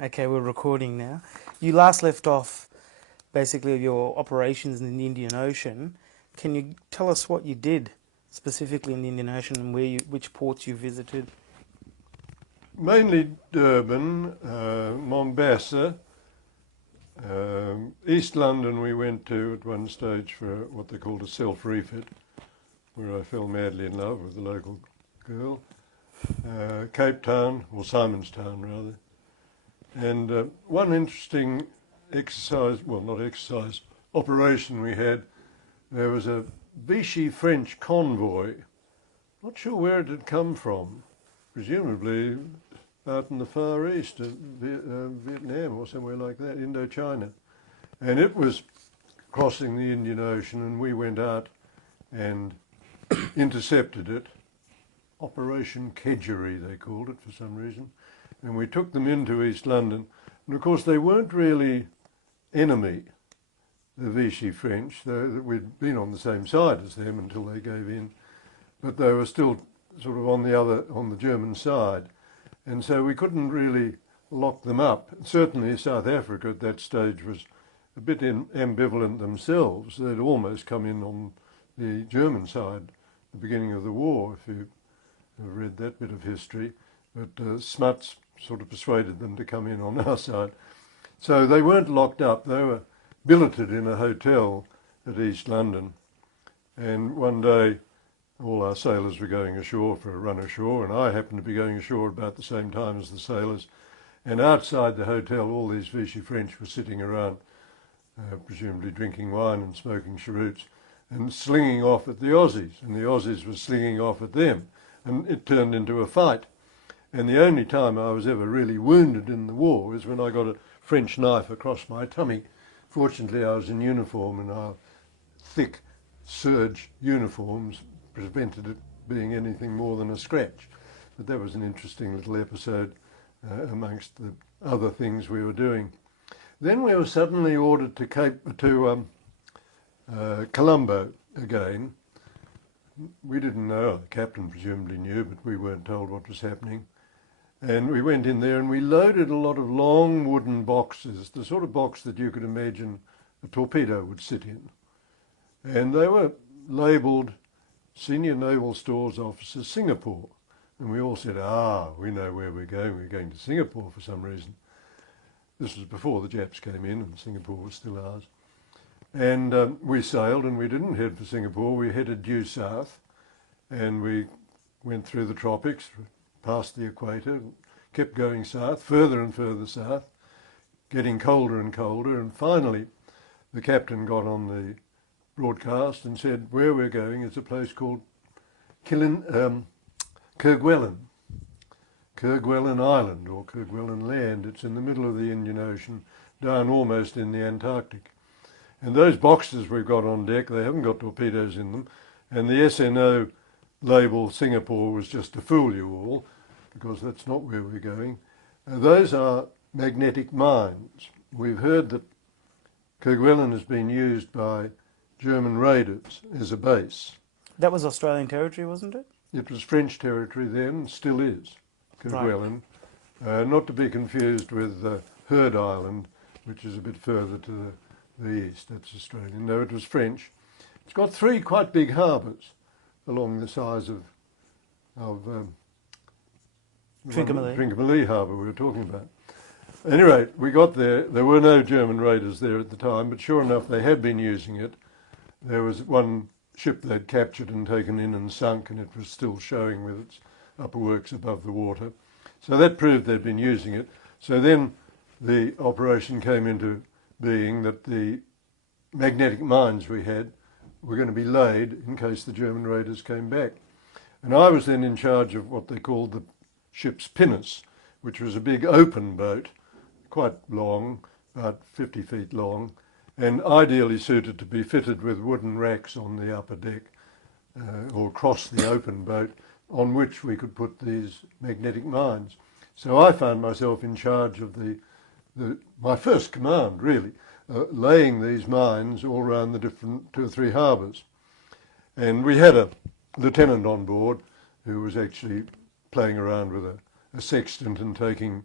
Okay, we're recording now. You last left off basically your operations in the Indian Ocean. Can you tell us what you did specifically in the Indian Ocean and which ports you visited? Mainly Durban, Mombasa, East London we went to at one stage for what they called a self-refit, where I fell madly in love with a local girl. Cape Town, or Simonstown rather. And one interesting exercise, well not exercise, operation we had, there was a Vichy French convoy, not sure where it had come from, presumably out in the Far East, Vietnam or somewhere like that, Indochina. And it was crossing the Indian Ocean, and we went out and intercepted it. Operation Kedgeree, they called it for some reason. And we took them into East London. And of course, they weren't really enemy, the Vichy French, though we'd been on the same side as them until they gave in. But they were still sort of on the German side. And so we couldn't really lock them up. Certainly South Africa at that stage was a bit ambivalent themselves. They'd almost come in on the German side at the beginning of the war, if you have read that bit of history. But Smuts sort of persuaded them to come in on our side. So they weren't locked up. They were billeted in a hotel at East London. And one day all our sailors were going ashore for a run ashore, and I happened to be going ashore about the same time as the sailors. And outside the hotel, all these Vichy French were sitting around, presumably drinking wine and smoking cheroots, and slinging off at the Aussies, and the Aussies were slinging off at them, and it turned into a fight. And the only time I was ever really wounded in the war was when I got a French knife across my tummy. Fortunately, I was in uniform, and our thick serge uniforms prevented it being anything more than a scratch. But that was an interesting little episode amongst the other things we were doing. Then we were suddenly ordered to Colombo again. We didn't know, the captain presumably knew, but we weren't told what was happening. And we went in there and we loaded a lot of long wooden boxes, the sort of box that you could imagine a torpedo would sit in. And they were labelled Senior Naval Stores Officer, Singapore. And we all said, we know where we're going to Singapore for some reason. This was before the Japs came in and Singapore was still ours. And we sailed, and we didn't head for Singapore, we headed due south, and we went through the tropics, past the equator, kept going south, further and further south, getting colder and colder, and finally the captain got on the broadcast and said, where we're going is a place called Kerguelen Island, or Kerguelen Land. It's in the middle of the Indian Ocean, down almost in the Antarctic. And those boxes we've got on deck, they haven't got torpedoes in them, and the SNO label Singapore was just to fool you all, because that's not where we're going. Those are magnetic mines. We've heard that Kerguelen has been used by German raiders as a base. That was Australian territory, wasn't it? It was French territory then, still is, Kerguelen. Right. Not to be confused with Heard Island, which is a bit further to the east. That's Australian. No, it was French. It's got three quite big harbours along the size of Trincomalee Harbour we were talking about. Anyway, we got there. There were no German raiders there at the time, but sure enough, they had been using it. There was one ship they'd captured and taken in and sunk, and it was still showing with its upper works above the water. So that proved they'd been using it. So then the operation came into being that the magnetic mines we had were going to be laid in case the German raiders came back. And I was then in charge of what they called the ship's pinnace, which was a big open boat, quite long, about 50 feet long, and ideally suited to be fitted with wooden racks on the upper deck or across the open boat, on which we could put these magnetic mines. So I found myself in charge of my first command, really, laying these mines all around the different 2 or 3 harbours. And we had a lieutenant on board who was actually playing around with a sextant and taking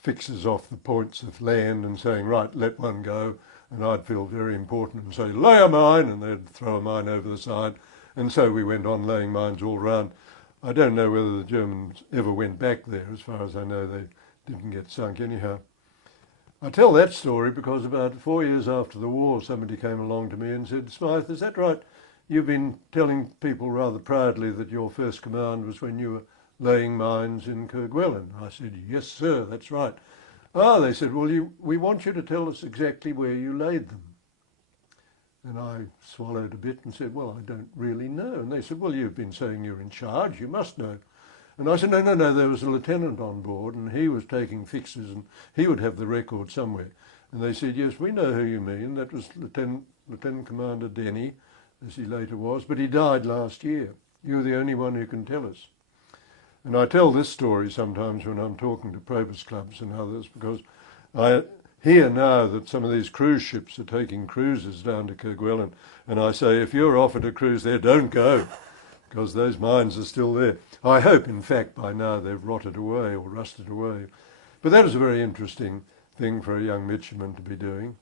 fixes off the points of land and saying, right, let one go, and I'd feel very important and say, lay a mine, and they'd throw a mine over the side. And so we went on laying mines all round. I don't know whether the Germans ever went back there. As far as I know, they didn't get sunk anyhow. I tell that story because about 4 years after the war, somebody came along to me and said, Smyth, is that right? You've been telling people rather proudly that your first command was when you were laying mines in Kerguelen. I said, yes, sir, that's right. Ah, they said, well, we want you to tell us exactly where you laid them. And I swallowed a bit and said, well, I don't really know. And they said, well, you've been saying you're in charge, you must know. And I said, no, there was a lieutenant on board and he was taking fixes and he would have the record somewhere. And they said, yes, we know who you mean. That was Lieutenant Commander Denny, as he later was, but he died last year. You're the only one who can tell us. And I tell this story sometimes when I'm talking to Probus clubs and others, because I hear now that some of these cruise ships are taking cruises down to Kerguelen, and I say, if you're offered a cruise there, don't go, because those mines are still there. I hope, in fact, by now they've rotted away or rusted away. But that is a very interesting thing for a young midshipman to be doing.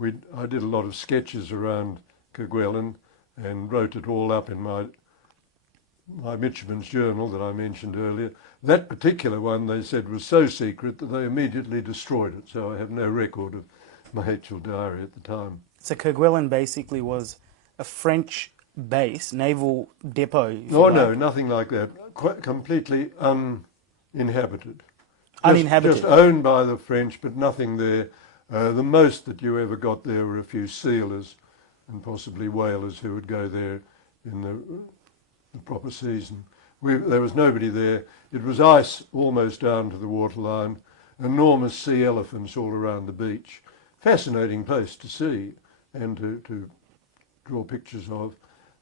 I did a lot of sketches around Kerguelen and wrote it all up in my midshipman's journal that I mentioned earlier. That particular one, they said, was so secret that they immediately destroyed it, so I have no record of my actual diary at the time. So Kerguelen basically was a French base, naval depot. Oh, no, nothing like that. Quite completely uninhabited. Uninhabited. Just owned by the French, but nothing there. The most that you ever got there were a few sealers and possibly whalers who would go there in the proper season. There was nobody there. It was ice almost down to the waterline, enormous sea elephants all around the beach. Fascinating place to see and to draw pictures of,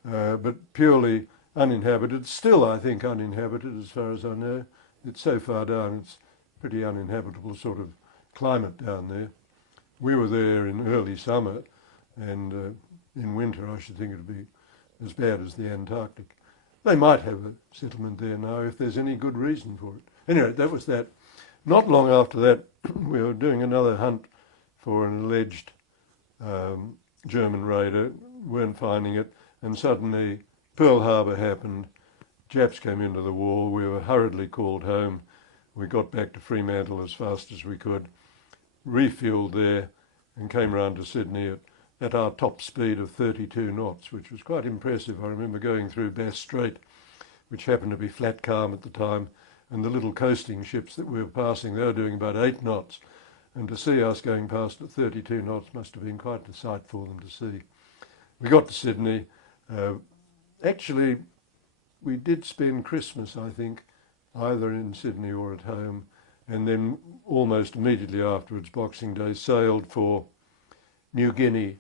but purely uninhabited. Still, I think, uninhabited as far as I know. It's so far down, it's pretty uninhabitable sort of climate down there. We were there in early summer, and in winter I should think it would be as bad as the Antarctic. They might have a settlement there now if there's any good reason for it. Anyway, that was that. Not long after that, we were doing another hunt for an alleged German raider, weren't finding it, and suddenly Pearl Harbor happened. Japs came into the war. We were hurriedly called home. We got back to Fremantle as fast as we could, refueled there, and came round to Sydney at our top speed of 32 knots, which was quite impressive. I remember going through Bass Strait, which happened to be flat calm at the time, and the little coasting ships that we were passing, they were doing about 8 knots. And to see us going past at 32 knots must have been quite a sight for them to see. We got to Sydney. Actually, we did spend Christmas, I think, either in Sydney or at home, and then almost immediately afterwards, Boxing Day, sailed for New Guinea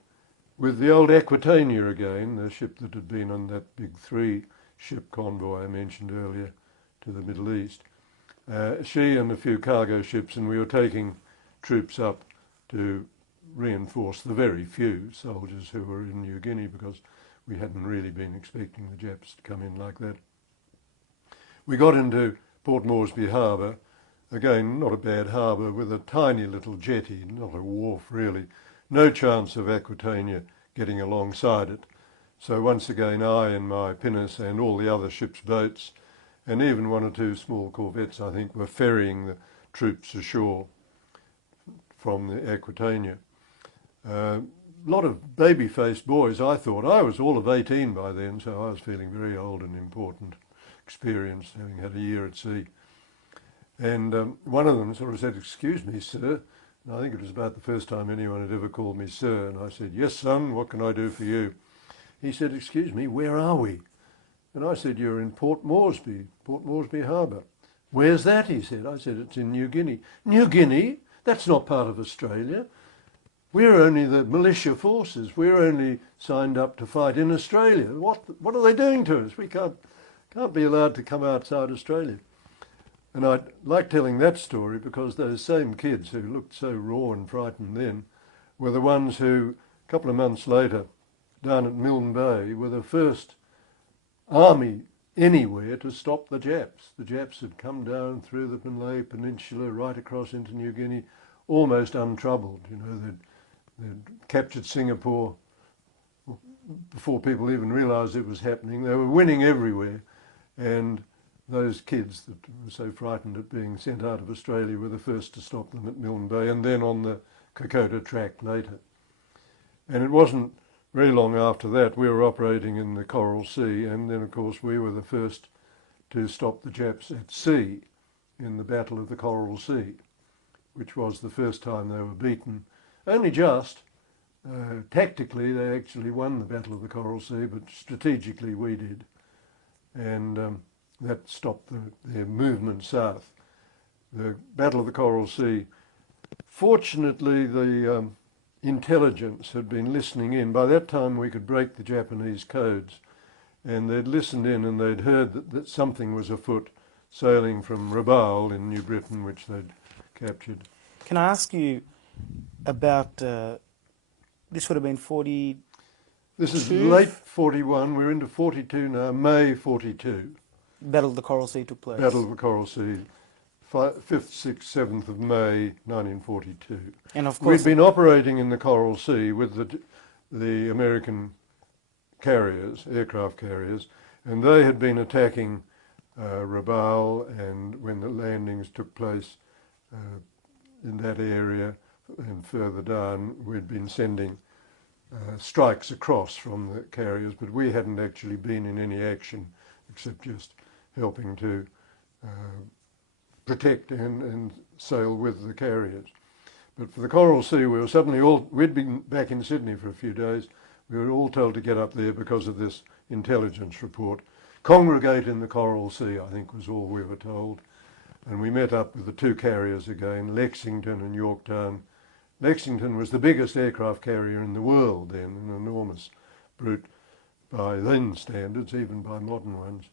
with the old Aquitania again, the ship that had been on that big 3-ship convoy I mentioned earlier to the Middle East. She and a few cargo ships, and we were taking troops up to reinforce the very few soldiers who were in New Guinea, because we hadn't really been expecting the Japs to come in like that. We got into Port Moresby Harbour, again not a bad harbour, with a tiny little jetty, not a wharf really, no chance of Aquitania getting alongside it. So once again I and my pinnace and all the other ship's boats, and even 1 or 2 small corvettes I think, were ferrying the troops ashore from the Aquitania. A lot of baby-faced boys, I thought. I was all of 18 by then, so I was feeling very old and important, experienced, having had a year at sea. And one of them sort of said, "Excuse me, sir." And I think it was about the first time anyone had ever called me sir. And I said, "Yes, son, what can I do for you?" He said, "Excuse me, where are we?" And I said, "You're in Port Moresby Harbour." "Where's that?" he said. I said, "It's in New Guinea." "New Guinea? That's not part of Australia. We're only the militia forces. We're only signed up to fight in Australia. What are they doing to us? We can't be allowed to come outside Australia." And I like telling that story because those same kids who looked so raw and frightened then were the ones who, a couple of months later, down at Milne Bay, were the first army anywhere to stop the Japs. The Japs had come down through the Malay Peninsula right across into New Guinea, almost untroubled. You know, they'd captured Singapore before people even realised it was happening. They were winning everywhere, and those kids that were so frightened at being sent out of Australia were the first to stop them at Milne Bay, and then on the Kokoda track later. And it wasn't very long after that we were operating in the Coral Sea, and then of course we were the first to stop the Japs at sea in the Battle of the Coral Sea, which was the first time they were beaten. Only just. Tactically they actually won the Battle of the Coral Sea, but strategically we did. And that stopped their movement south. The Battle of the Coral Sea, fortunately the intelligence had been listening in. By that time we could break the Japanese codes, and they'd listened in and they'd heard that something was afoot sailing from Rabaul in New Britain, which they'd captured. Can I ask you about, this would have been 40... This is late 41, we're into 42 now, May 42. Battle of the Coral Sea took place. Battle of the Coral Sea, 5th, 6th, 7th of May 1942. And of course, we'd been operating in the Coral Sea with the American carriers, aircraft carriers, and they had been attacking Rabaul, and when the landings took place in that area and further down, we'd been sending strikes across from the carriers, but we hadn't actually been in any action except just helping to protect and sail with the carriers. But for the Coral Sea, we were suddenly we'd been back in Sydney for a few days, we were all told to get up there because of this intelligence report. Congregate in the Coral Sea, I think was all we were told. And we met up with the two carriers again, Lexington and Yorktown. Lexington was the biggest aircraft carrier in the world then, an enormous brute by then standards, even by modern ones.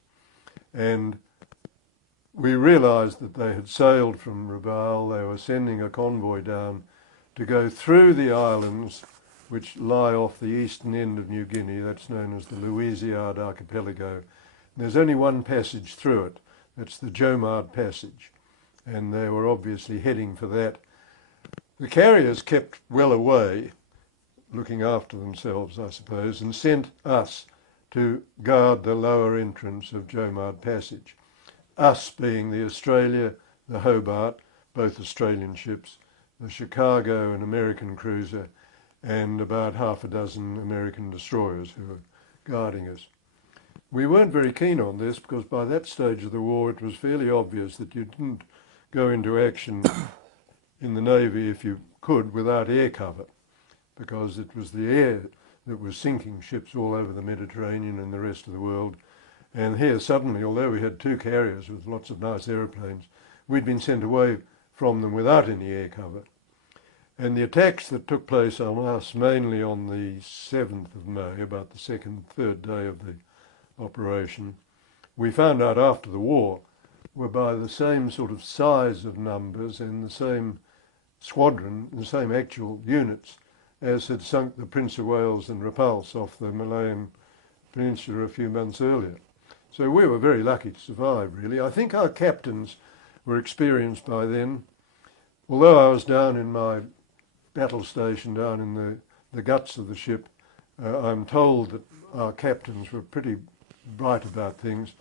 And we realised that they had sailed from Rabaul. They were sending a convoy down to go through the islands which lie off the eastern end of New Guinea. That's known as the Louisiade Archipelago. There's only one passage through it. That's the Jomard Passage. And they were obviously heading for that. The carriers kept well away, looking after themselves, I suppose, and sent us to guard the lower entrance of Jomard Passage. Us being the Australia, the Hobart, both Australian ships, the Chicago, an American cruiser, and about half a dozen American destroyers who were guarding us. We weren't very keen on this because by that stage of the war it was fairly obvious that you didn't go into action in the Navy, if you could, without air cover, because it was the air that was sinking ships all over the Mediterranean and the rest of the world. And here suddenly, although we had two carriers with lots of nice aeroplanes, we'd been sent away from them without any air cover. And the attacks that took place on us, mainly on the 7th of May, about the second, third day of the operation, we found out after the war, were by the same sort of size of numbers and the same squadron, the same actual units, as had sunk the Prince of Wales and Repulse off the Malayan Peninsula a few months earlier. So we were very lucky to survive, really. I think our captains were experienced by then. Although I was down in my battle station, down in the guts of the ship, I'm told that our captains were pretty bright about things.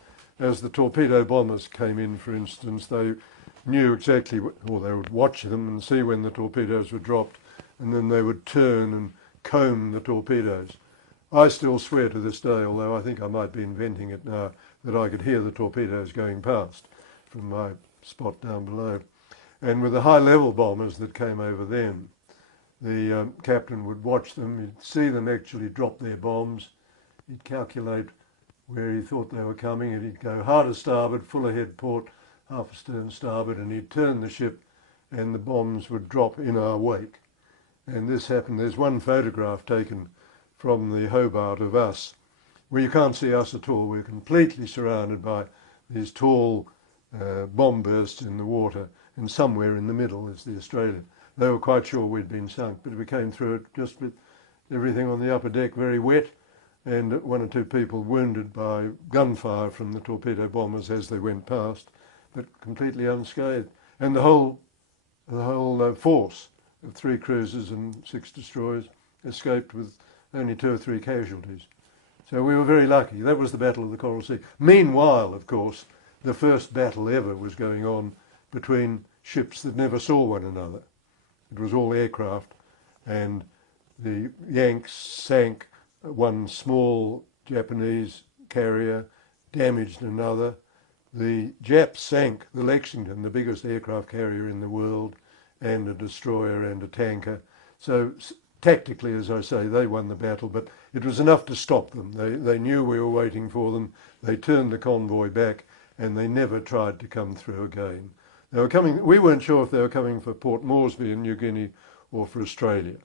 As the torpedo bombers came in, for instance, they knew exactly, or they would watch them and see when the torpedoes were dropped, and then they would turn and comb the torpedoes. I still swear to this day, although I think I might be inventing it now, that I could hear the torpedoes going past from my spot down below. And with the high-level bombers that came over then, the captain would watch them, he'd see them actually drop their bombs, he'd calculate where he thought they were coming, and he'd go hard a starboard, full ahead port, half astern starboard, and he'd turn the ship and the bombs would drop in our wake. And this happened. There's one photograph taken from the Hobart of us where you can't see us at all. We're completely surrounded by these tall bomb bursts in the water, and somewhere in the middle is the Australia. They were quite sure we'd been sunk, but we came through it just with everything on the upper deck very wet, and one or two people wounded by gunfire from the torpedo bombers as they went past, but completely unscathed. And the whole force of 3 cruisers and 6 destroyers escaped with only 2 or 3 casualties. So we were very lucky. That was the Battle of the Coral Sea. Meanwhile, of course, the first battle ever was going on between ships that never saw one another. It was all aircraft, and the Yanks sank one small Japanese carrier, damaged another. The Japs sank the Lexington, the biggest aircraft carrier in the world, and a destroyer and a tanker. So tactically, as I say, they won the battle, but it was enough to stop them. They knew we were waiting for them. They turned the convoy back, and they never tried to come through again. They were coming. We weren't sure if they were coming for Port Moresby in New Guinea or for Australia.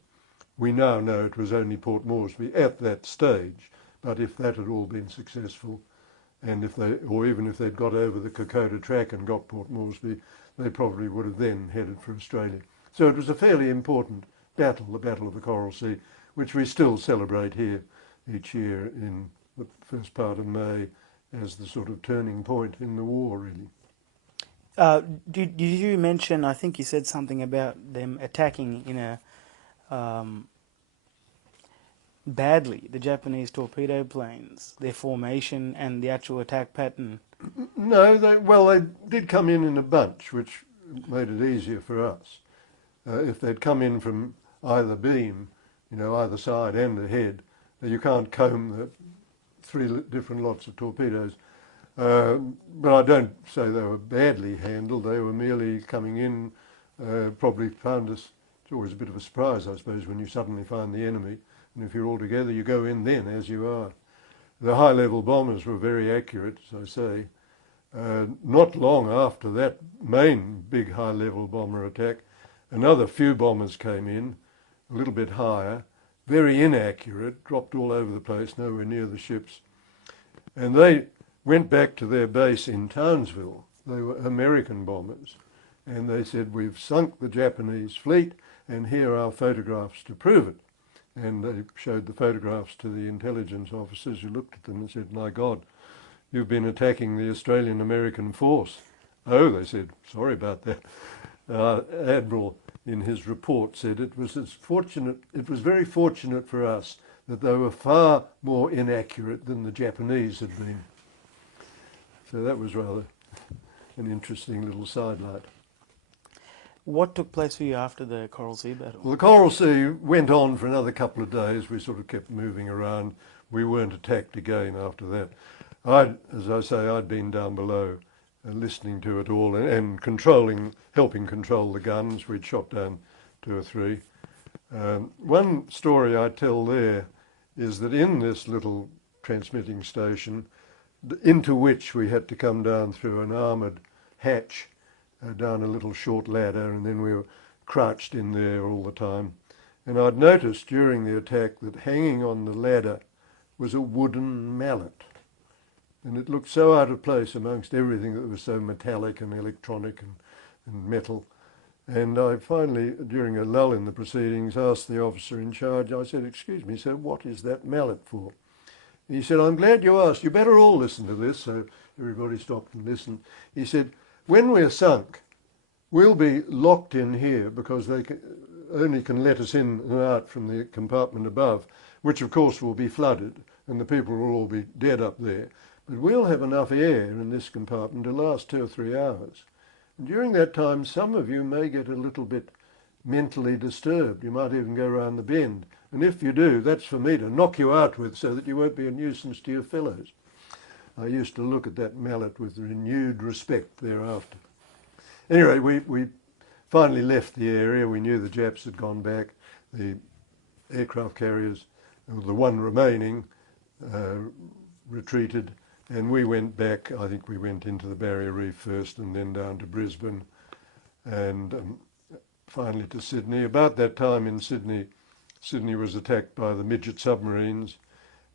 We now know it was only Port Moresby at that stage, but if that had all been successful, and even if they'd got over the Kokoda track and got Port Moresby, they probably would have then headed for Australia. So it was a fairly important battle, the Battle of the Coral Sea, which we still celebrate here each year in the first part of May as the sort of turning point in the war, really. Did you mention, I think you said something about them attacking in a badly, the Japanese torpedo planes, their formation and the actual attack pattern? No, they did come in a bunch, which made it easier for us. If they'd come in from either beam, either side and ahead, you can't comb the 3 different lots of torpedoes. But I don't say they were badly handled. They were merely coming in, probably found us. It's always a bit of a surprise, I suppose, when you suddenly find the enemy. And if you're all together, you go in then, as you are. The high-level bombers were very accurate, as I say. Not long after that main big high-level bomber attack, another few bombers came in, a little bit higher, very inaccurate, dropped all over the place, nowhere near the ships. And they went back to their base in Townsville. They were American bombers. And they said, we've sunk the Japanese fleet, and here are photographs to prove it. And they showed the photographs to the intelligence officers who looked at them and said, my God, you've been attacking the Australian-American force. Oh, they said, sorry about that. Admiral, in his report, said it was very fortunate for us that they were far more inaccurate than the Japanese had been. So that was rather an interesting little sidelight. What took place for you after the Coral Sea battle? Well, the Coral Sea went on for another couple of days. We sort of kept moving around. We weren't attacked again after that. As I say, I'd been down below listening to it all and helping control the guns. We'd shot down 2 or 3. One story I tell there is that in this little transmitting station, into which we had to come down through an armoured hatch, down a little short ladder, and then we were crouched in there all the time. And I'd noticed during the attack that hanging on the ladder was a wooden mallet. And it looked so out of place amongst everything that was so metallic and electronic and metal. And I finally, during a lull in the proceedings, asked the officer in charge, I said, excuse me, sir, what is that mallet for? He said, I'm glad you asked. You better all listen to this. So everybody stopped and listened. He said, when we're sunk, we'll be locked in here because they only can let us in and out from the compartment above, which of course will be flooded and the people will all be dead up there. But we'll have enough air in this compartment to last 2 or 3 hours. And during that time, some of you may get a little bit mentally disturbed. You might even go round the bend. And if you do, that's for me to knock you out with so that you won't be a nuisance to your fellows. I used to look at that mallet with renewed respect thereafter. Anyway, we finally left the area. We knew the Japs had gone back. The aircraft carriers, the one remaining, retreated. And we went back. I think we went into the Barrier Reef first and then down to Brisbane and finally to Sydney. About that time in Sydney, Sydney was attacked by the midget submarines.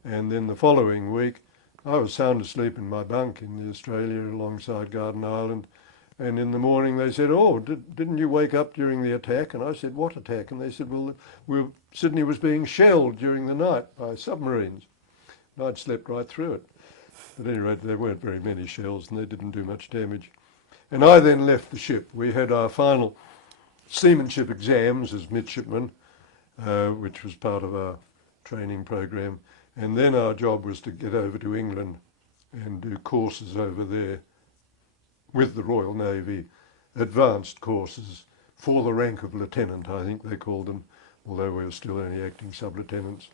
And then the following week, I was sound asleep in my bunk in the Australia alongside Garden Island. And in the morning they said, oh, didn't you wake up during the attack? And I said, what attack? And they said, well, Sydney was being shelled during the night by submarines. and I'd slept right through it. At any rate, there weren't very many shells and they didn't do much damage. And I then left the ship. We had our final seamanship exams as midshipmen, which was part of our training program. And then our job was to get over to England and do courses over there with the Royal Navy, advanced courses for the rank of lieutenant, I think they called them, although we were still only acting sub-lieutenants,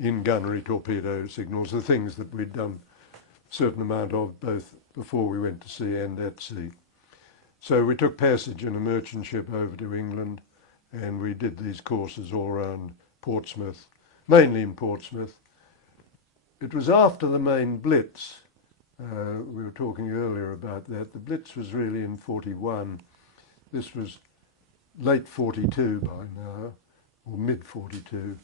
in gunnery, torpedo, signals, the things that we'd done a certain amount of both before we went to sea and at sea. So we took passage in a merchant ship over to England, and we did these courses all around Portsmouth, mainly in Portsmouth. It was after the main Blitz. We were talking earlier about that. The Blitz was really in 41. This was late 42 by now, or mid 42.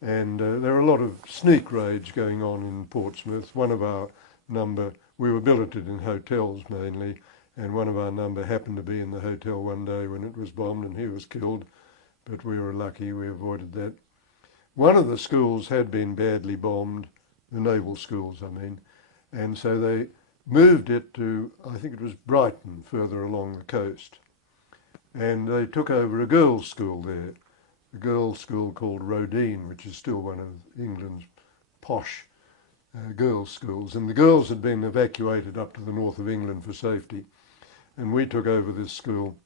And there were a lot of sneak raids going on in Portsmouth. One of our number, we were billeted in hotels mainly, and one of our number happened to be in the hotel one day when it was bombed and he was killed, but we were lucky, we avoided that. One of the schools had been badly bombed, the naval schools I mean, and so they moved it to, I think it was Brighton, further along the coast. And they took over a girls' school there, a girls' school called Rodine, which is still one of England's posh girls' schools. And the girls had been evacuated up to the north of England for safety. And we took over this school,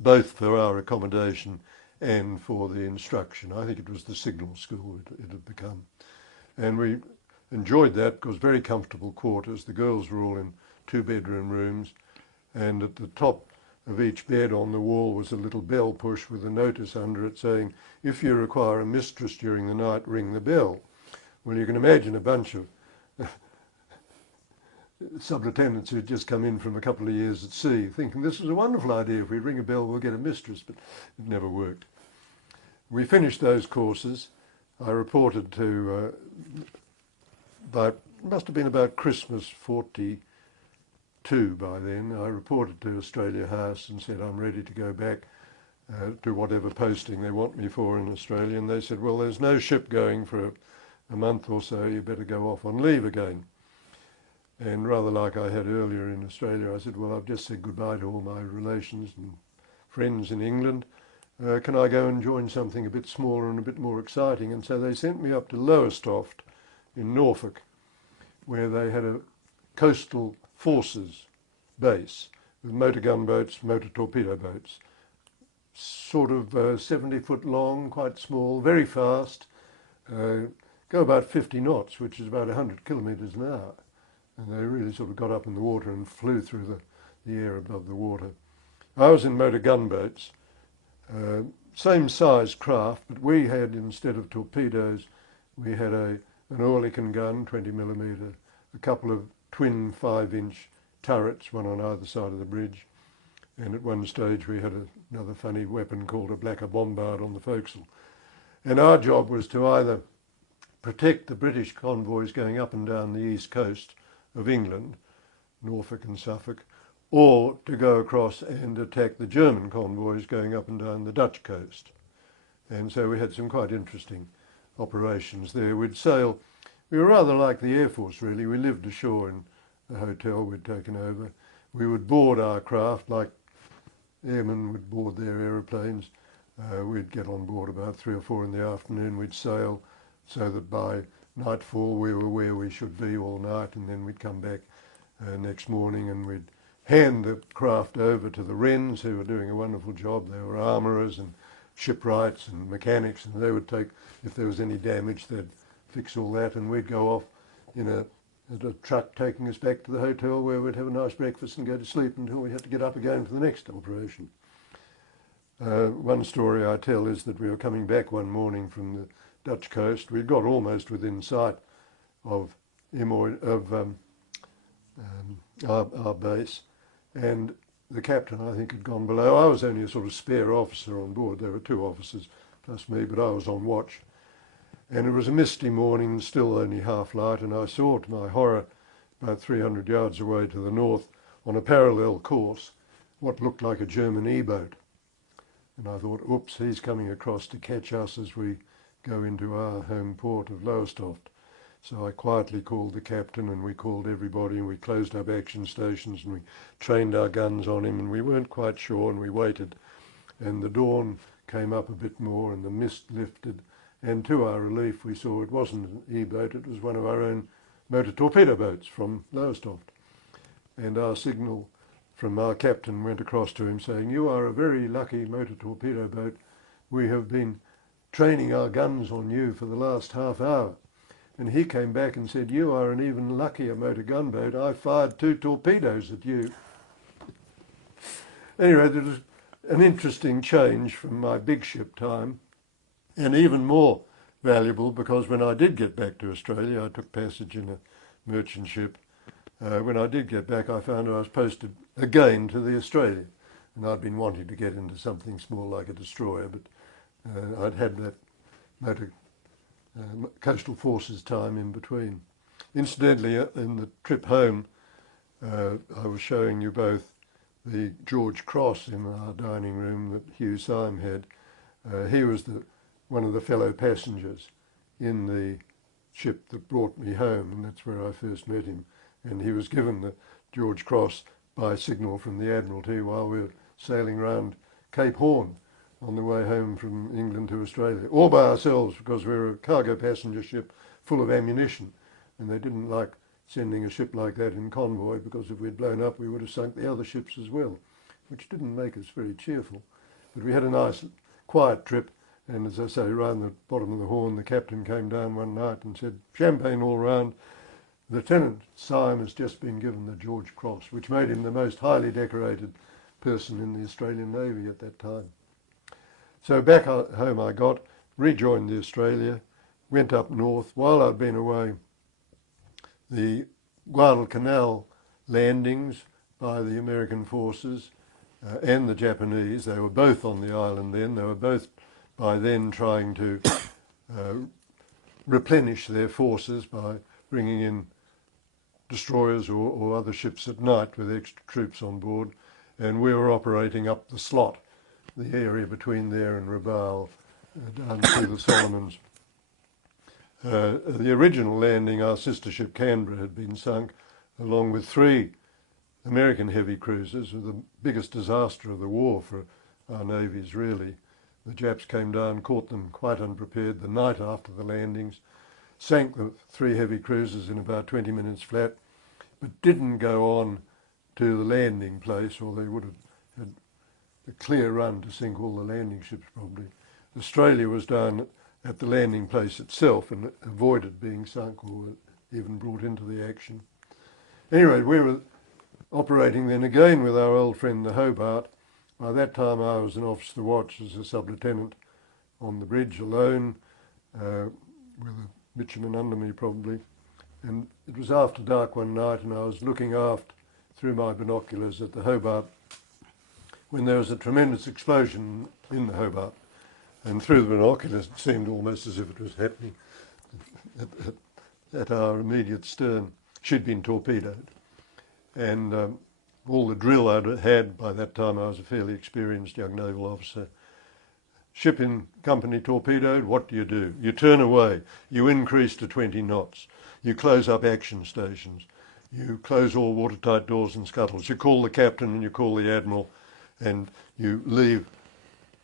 both for our accommodation and for the instruction. I think it was the signal school it had become. And we enjoyed that because very comfortable quarters. The girls were all in 2-bedroom rooms, and at the top of each bed on the wall was a little bell push with a notice under it saying, if you require a mistress during the night, ring the bell. Well, you can imagine a bunch of sub-lieutenants who'd just come in from a couple of years at sea thinking this is a wonderful idea, if we ring a bell we'll get a mistress, but it never worked. We finished those courses. I reported to, it must have been about Christmas 42 by then, I reported to Australia House and said I'm ready to go back to whatever posting they want me for in Australia, and they said, well, there's no ship going for a month or so, you better go off on leave again. And rather like I had earlier in Australia, I said, well, I've just said goodbye to all my relations and friends in England. Can I go and join something a bit smaller and a bit more exciting? And so they sent me up to Lowestoft in Norfolk, where they had a coastal forces base with motor gunboats, motor torpedo boats, sort of 70-foot long, quite small, very fast, go about 50 knots, which is about 100 kilometres an hour. And they really sort of got up in the water and flew through the air above the water. I was in motor gunboats, same size craft, but we had, instead of torpedoes, we had an Oerlikon gun, 20 millimetre, a couple of twin 5-inch turrets, one on either side of the bridge, and at one stage we had another funny weapon called a blacker bombard on the forecastle. And our job was to either protect the British convoys going up and down the east coast of England, Norfolk and Suffolk, or to go across and attack the German convoys going up and down the Dutch coast. And so we had some quite interesting operations there. We'd sail, we were rather like the Air Force really, we lived ashore in a hotel we'd taken over. We would board our craft like airmen would board their aeroplanes. We'd get on board about 3 or 4 in the afternoon, we'd sail so that by nightfall we were where we should be all night, and then we'd come back next morning and we'd hand the craft over to the Wrens, who were doing a wonderful job. They were armourers and shipwrights and mechanics, and they would take, if there was any damage, they'd fix all that, and we'd go off in a truck taking us back to the hotel where we'd have a nice breakfast and go to sleep until we had to get up again for the next operation. One story I tell is that we were coming back one morning from the Dutch coast. We'd got almost within sight of our base, and the captain, I think, had gone below. I was only a sort of spare officer on board. There were 2 officers plus me, but I was on watch. And it was a misty morning, still only half light, and I saw, to my horror, about 300 yards away to the north, on a parallel course, what looked like a German E-boat. And I thought, oops, he's coming across to catch us as we go into our home port of Lowestoft. So I quietly called the captain, and we called everybody, and we closed up action stations, and we trained our guns on him, and we weren't quite sure, and we waited. And the dawn came up a bit more, and the mist lifted, and to our relief we saw it wasn't an E-boat, it was one of our own motor torpedo boats from Lowestoft. And our signal from our captain went across to him saying, "You are a very lucky motor torpedo boat. We have been training our guns on you for the last half hour." And he came back and said, "You are an even luckier motor gunboat. I fired 2 torpedoes at you." Anyway, there was an interesting change from my big ship time, and even more valuable because when I did get back to Australia, I took passage in a merchant ship. When I did get back, I found I was posted again to the Australia, and I'd been wanting to get into something small like a destroyer, but I'd had that motor coastal forces time in between. Incidentally, in the trip home, I was showing you both the George Cross in our dining room that Hugh Syme had. He was one of the fellow passengers in the ship that brought me home, and that's where I first met him. And he was given the George Cross by signal from the Admiralty while we were sailing round Cape Horn on the way home from England to Australia, all by ourselves because we were a cargo passenger ship full of ammunition, and they didn't like sending a ship like that in convoy because if we'd blown up we would have sunk the other ships as well, which didn't make us very cheerful. But we had a nice quiet trip, and as I say, round the bottom of the Horn, the captain came down one night and said, "Champagne all round. Lieutenant Syme has just been given the George Cross," which made him the most highly decorated person in the Australian Navy at that time. So back home I got, rejoined the Australia, went up north. While I'd been away, the Guadalcanal landings by the American forces and the Japanese, they were both on the island then, they were both by then trying to replenish their forces by bringing in destroyers or other ships at night with extra troops on board, and we were operating up the slot, the area between there and Rabaul, down through the Solomons. The original landing, our sister ship Canberra had been sunk, along with 3 American heavy cruisers, the biggest disaster of the war for our navies, really. The Japs came down, caught them quite unprepared the night after the landings, sank the 3 heavy cruisers in about 20 minutes flat, but didn't go on to the landing place, or they would have had a clear run to sink all the landing ships probably. Australia was down at the landing place itself and avoided being sunk or even brought into the action. Anyway, we were operating then again with our old friend the Hobart. By that time I was an officer watch as a sub-lieutenant on the bridge alone, with a midshipman under me probably. And it was after dark one night and I was looking aft through my binoculars at the Hobart when there was a tremendous explosion in the Hobart. And through the binoculars it seemed almost as if it was happening at our immediate stern. She'd been torpedoed. And all the drill I'd had, by that time I was a fairly experienced young naval officer. Ship in company torpedoed, what do? You turn away, you increase to 20 knots, you close up action stations, you close all watertight doors and scuttles, you call the captain and you call the admiral, and you leave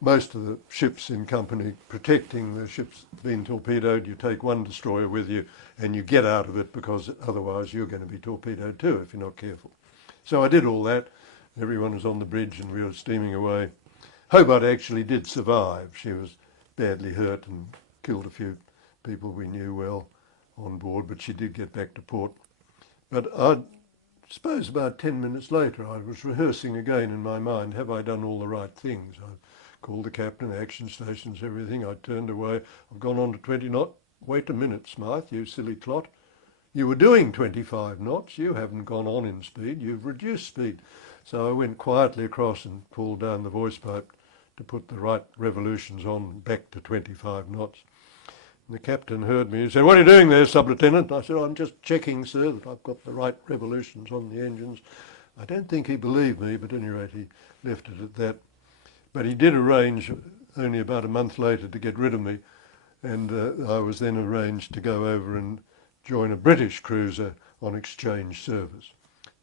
most of the ships in company protecting the ships being torpedoed. You take 1 destroyer with you and you get out of it because otherwise you're going to be torpedoed too if you're not careful. So I did all that. Everyone was on the bridge and we were steaming away. Hobart actually did survive. She was badly hurt and killed a few people we knew well on board, but she did get back to port. But I suppose about 10 minutes later I was rehearsing again in my mind, have I done all the right things? I called the captain, action stations, everything. I turned away. I've gone on to 20 knots. Wait a minute, Smyth, you silly clot. You were doing 25 knots. You haven't gone on in speed. You've reduced speed. So I went quietly across and pulled down the voice pipe to put the right revolutions on back to 25 knots. And the captain heard me. He said, "What are you doing there, sub-lieutenant?" I said, "I'm just checking, sir, that I've got the right revolutions on the engines." I don't think he believed me, but at any rate he left it at that. But he did arrange only about a month later to get rid of me, and I was then arranged to go over and join a British cruiser on exchange service.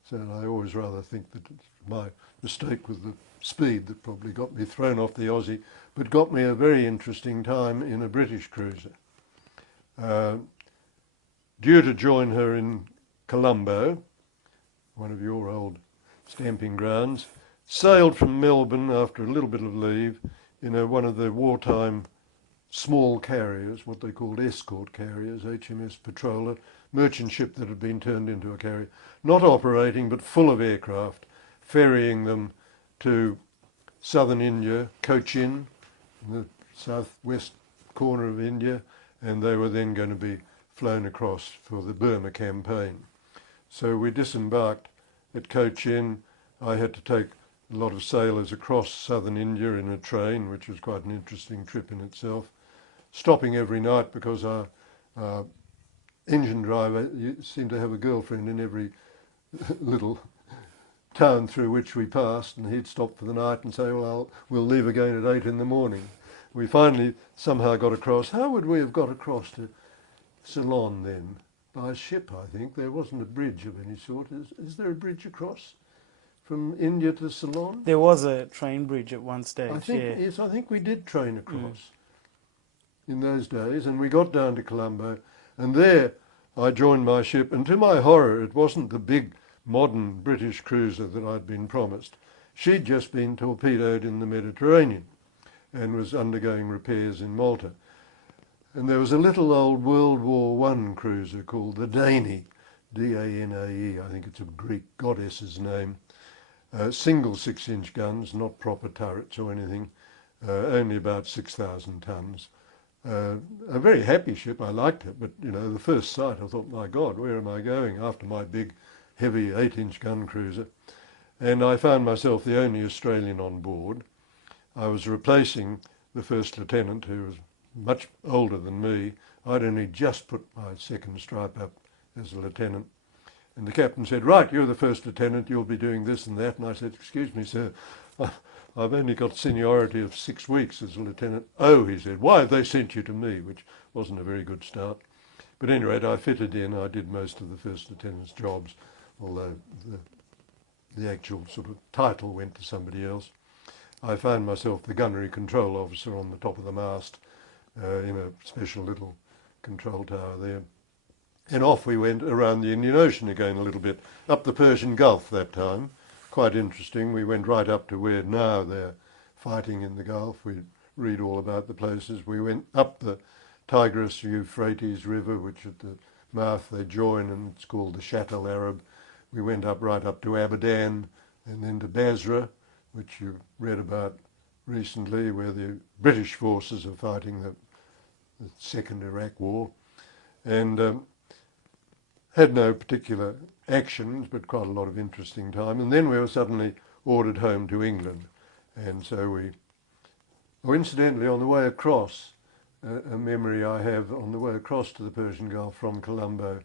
So I always rather think that it's my mistake with the speed that probably got me thrown off the Aussie, but got me a very interesting time in a British cruiser. Due to join her in Colombo, one of your old stamping grounds, sailed from Melbourne after a little bit of leave in one of the wartime small carriers, what they called escort carriers, HMS Patroller, merchant ship that had been turned into a carrier, not operating but full of aircraft, ferrying them to southern India, Cochin, in the southwest corner of India, and they were then going to be flown across for the Burma campaign. So we disembarked at Cochin. I had to take a lot of sailors across southern India in a train, which was quite an interesting trip in itself, stopping every night because our engine driver seemed to have a girlfriend in every little town through which we passed, and he'd stop for the night and say, well, we'll leave again at 8 in the morning. We finally somehow got across. How would we have got across to Ceylon then? By ship, I think. There wasn't a bridge of any sort. Is there a bridge across from India to Ceylon? There was a train bridge at one stage, I think, yeah. yes, I think we did train across in those days, and we got down to Colombo, and there I joined my ship, and to my horror, it wasn't the big modern British cruiser that I'd been promised. She'd just been torpedoed in the Mediterranean and was undergoing repairs in Malta. And there was a little old World War I cruiser called the Danae, D-A-N-A-E, I think it's a Greek goddess's name. Single 6-inch guns, not proper turrets or anything, only about 6,000 tons. A very happy ship, I liked it, but you know, the first sight I thought, my God, where am I going after my big, heavy 8-inch gun cruiser? And I found myself the only Australian on board. I was replacing the first lieutenant, who was much older than me. I'd only just put my second stripe up as a lieutenant. And the captain said, right, you're the first lieutenant, you'll be doing this and that. And I said, excuse me, sir, I've only got seniority of 6 weeks as a lieutenant. Oh, he said, why have they sent you to me? Which wasn't a very good start. But at any rate, I fitted in. I did most of the first lieutenant's jobs, although the actual sort of title went to somebody else. I found myself the gunnery control officer on the top of the mast in a special little control tower there. And off we went around the Indian Ocean again a little bit, up the Persian Gulf that time. Quite interesting. We went right up to where now they're fighting in the Gulf. We read all about the places. We went up the Tigris-Euphrates River, which at the mouth they join, and it's called the Shatt al-Arab. We went up right up to Abadan and then to Basra, which you read about recently, where the British forces are fighting the Second Iraq War. And had no particular actions, but quite a lot of interesting time. And then we were suddenly ordered home to England. And so incidentally, on the way across, a memory I have on the way across to the Persian Gulf from Colombo,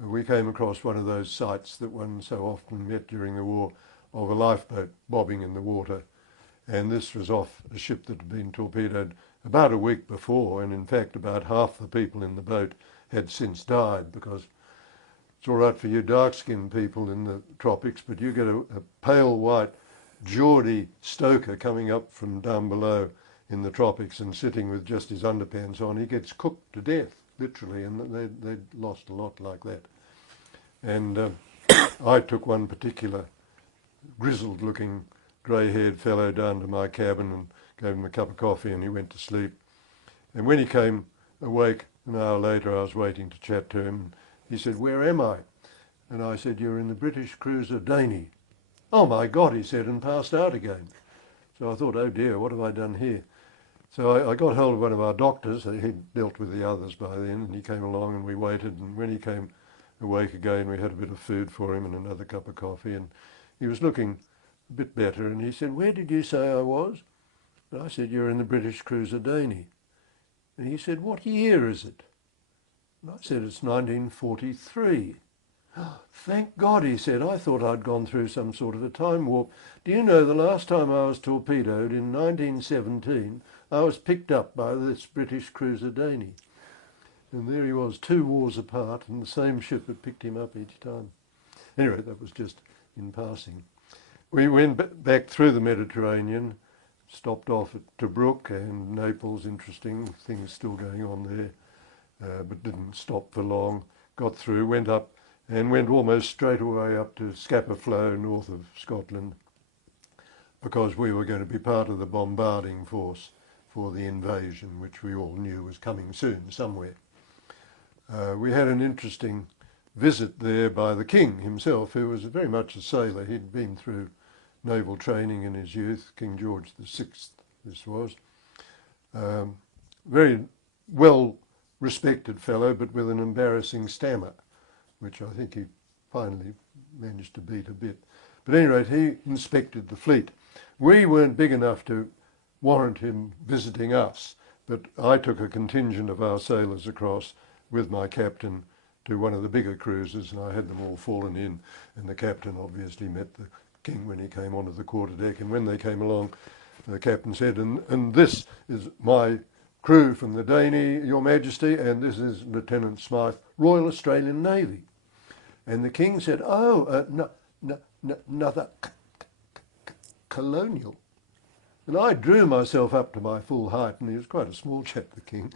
we came across one of those sights that one so often met during the war of a lifeboat bobbing in the water. And this was off a ship that had been torpedoed about a week before, and in fact about half the people in the boat had since died, because it's all right for you dark-skinned people in the tropics, but you get a pale white Geordie stoker coming up from down below in the tropics and sitting with just his underpants on, he gets cooked to death, literally, and they'd lost a lot like that. And I took one particular grizzled-looking, grey-haired fellow down to my cabin and gave him a cup of coffee, and he went to sleep. And when he came awake an hour later, I was waiting to chat to him. He said, where am I? And I said, you're in the British cruiser Danae. Oh my God, he said, and passed out again. So I thought, oh dear, what have I done here? So I got hold of one of our doctors. He'd dealt with the others by then, and he came along and we waited. And when he came awake again, we had a bit of food for him and another cup of coffee. And he was looking a bit better. And he said, where did you say I was? And I said, you're in the British cruiser Danae. And he said, what year is it? And I said, it's 1943. Thank God, he said. I thought I'd gone through some sort of a time warp. Do you know, the last time I was torpedoed in 1917, I was picked up by this British cruiser Danae. And there he was, 2 wars apart, and the same ship had picked him up each time. Anyway, that was just in passing. We went back through the Mediterranean, stopped off at Tobruk and Naples, interesting, things still going on there, but didn't stop for long. Got through, went up, and went almost straight away up to Scapa Flow, north of Scotland, because we were going to be part of the bombarding force for the invasion, which we all knew was coming soon somewhere. We had an interesting visit there by the King himself, who was very much a sailor. He'd been through naval training in his youth, King George VI this was. Very well respected fellow, but with an embarrassing stammer, which I think he finally managed to beat a bit. But at any rate, he inspected the fleet. We weren't big enough to warrant him visiting us, but I took a contingent of our sailors across with my captain to one of the bigger cruisers, and I had them all fallen in, and the captain obviously met the King when he came onto the quarterdeck, and when they came along, the captain said, and this is my crew from the Daney, Your Majesty, and this is Lieutenant Smyth, Royal Australian Navy. And the King said, another colonial. And I drew myself up to my full height, and he was quite a small chap, the King.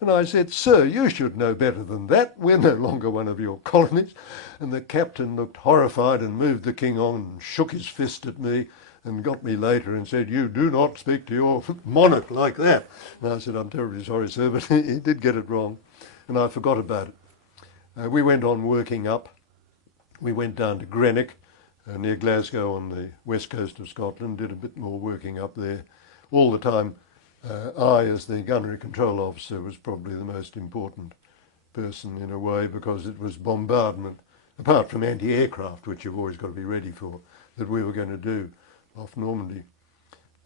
And I said, sir, you should know better than that. We're no longer one of your colonies. And the captain looked horrified and moved the King on and shook his fist at me and got me later and said, you do not speak to your monarch like that. And I said, I'm terribly sorry, sir, but he did get it wrong. And I forgot about it. We went on working up. We went down to Greenock, near Glasgow on the west coast of Scotland, did a bit more working up there. All the time, I, as the gunnery control officer, was probably the most important person in a way, because it was bombardment, apart from anti-aircraft, which you've always got to be ready for, that we were going to do off Normandy.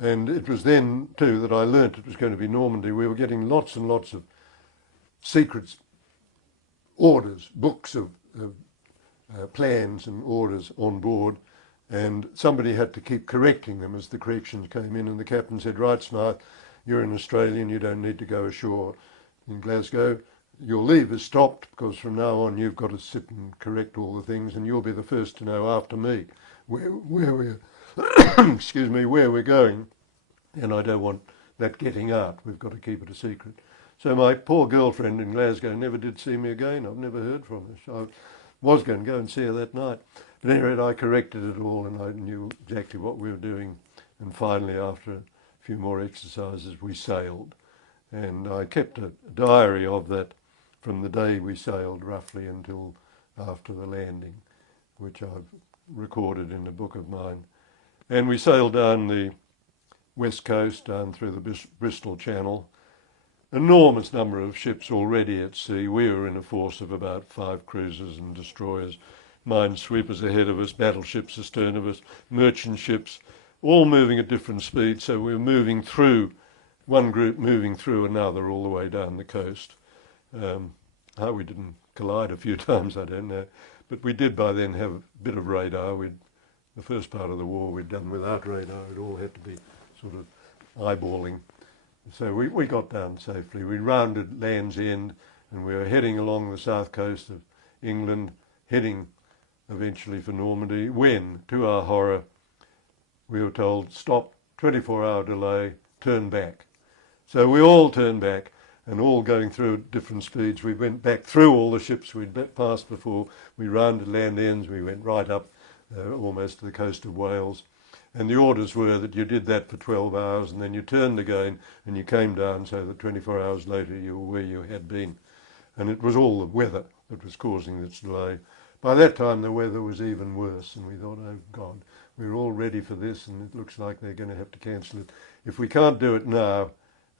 And it was then, too, that I learnt it was going to be Normandy. We were getting lots and lots of secrets, orders, books of plans and orders on board, and somebody had to keep correcting them as the corrections came in, and the captain said, right, Smyth, you're an Australian, you don't need to go ashore in Glasgow. Your leave is stopped, because from now on you've got to sit and correct all the things, and you'll be the first to know after me where we're excuse me, where we're going, and I don't want that getting out. We've got to keep it a secret. So my poor girlfriend in Glasgow never did see me again. I've never heard from her. So I was going to go and see her that night. But anyway, I corrected it all, and I knew exactly what we were doing. And finally, after a few more exercises, we sailed. And I kept a diary of that from the day we sailed roughly until after the landing, which I've recorded in a book of mine. And we sailed down the west coast, down through the Bristol Channel. Enormous number of ships already at sea. We were in a force of about 5 cruisers and destroyers, minesweepers ahead of us, battleships astern of us, merchant ships, all moving at different speeds. So we were moving through, one group moving through another all the way down the coast. How we didn't collide a few times, I don't know. But we did by then have a bit of radar. The first part of the war we'd done without radar. It all had to be sort of eyeballing. So we got down safely. We rounded Land's End, and we were heading along the south coast of England, heading eventually for Normandy, when, to our horror, we were told, stop, 24-hour delay, turn back. So we all turned back, and all going through at different speeds. We went back through all the ships we'd passed before. We rounded Land's End. We went right up almost to the coast of Wales. And the orders were that you did that for 12 hours, and then you turned again and you came down, so that 24 hours later you were where you had been. And it was all the weather that was causing this delay. By that time the weather was even worse, and we thought, oh God, we're all ready for this, and it looks like they're going to have to cancel it. If we can't do it now,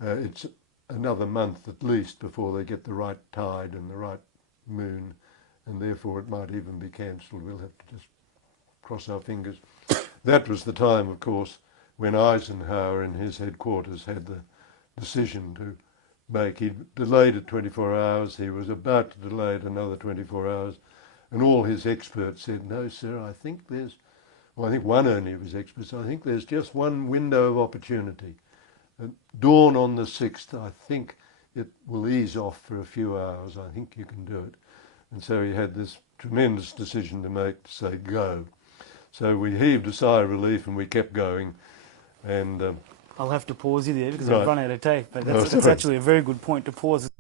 it's another month at least before they get the right tide and the right moon, and therefore it might even be cancelled. We'll have to just cross our fingers. That was the time, of course, when Eisenhower in his headquarters had the decision to make. He'd delayed it 24 hours. He was about to delay it another 24 hours. And all his experts said, no, sir, I think I think one only of his experts, I think there's just one window of opportunity. At dawn on the 6th, I think it will ease off for a few hours. I think you can do it. And so he had this tremendous decision to make to say go. So we heaved a sigh of relief and we kept going. And I'll have to pause you there because Right. I've run out of tape, but Oh, that's sorry. actually a very good point to pause.